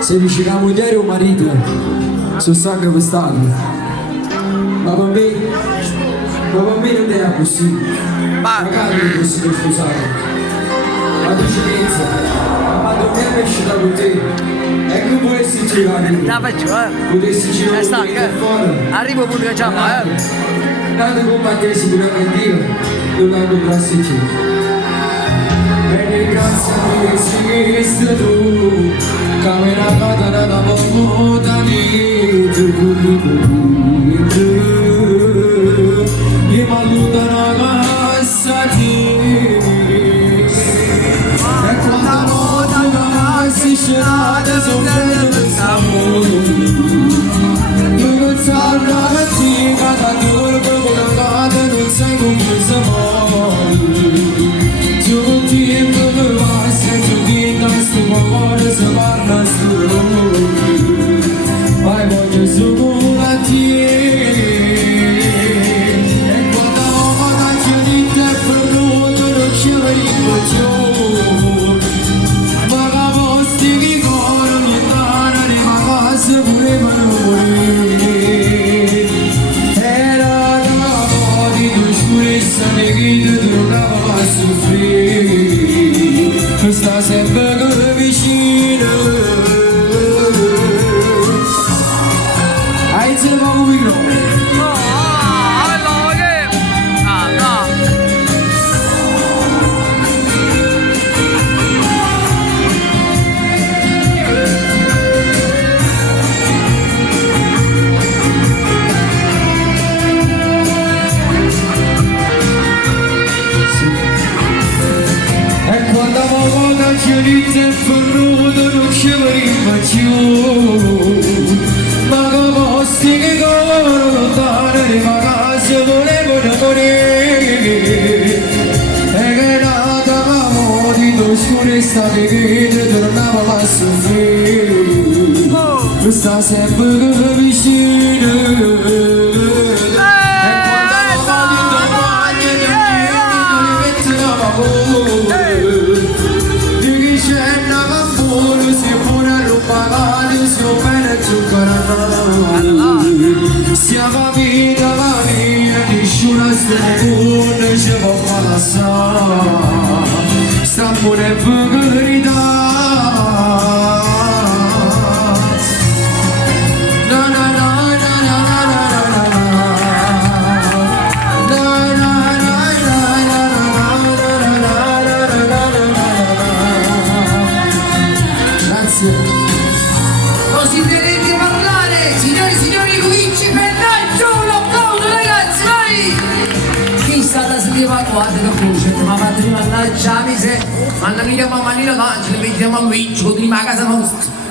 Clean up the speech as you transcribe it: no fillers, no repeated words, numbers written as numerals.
Se dice che la moglie è un marito, sono sangue quest'anno. Ma per me non era possibile. Magari non è possibile sposare. Ma tu ci pensi, ma dobbiamo uscire con te. E non può esserci girare. La faccio, Potessi girare fuori. Arrivo pure già, Dato combattere sicuramente Dio, non hanno classe C. E grazie a te esiste tu, camera katana da moda di tu. Ye maludana gassati. E quando moda si scende soffrendo del sapore. Non sa ragazzi, cada duro come non sai come tu tempo che va senza di sto cuore se parla solo vai voglio solo a te e quando moda c'è di te per noi non ci arrivo più ma la vostra che cuore mi dà ma casa pure per morire era da fuori tu scurezza mi chiede tu non a soffrire sta sempre vicino hai se ne va un microfono c'è di tempo nudo non ci arriva più ma come sti che corrono lontane le vacanze volevo morire e che nata mamma di tu scurezza che chiede tornava a soffrire sta sempre vicino siamo vita la mia nessuna stagione ci può passare sta pure verità guarda che voce, ma padre mannaggia la mise, ma non mi chiama manina d'angelo, mi chiama Luigi, con la casa nostra.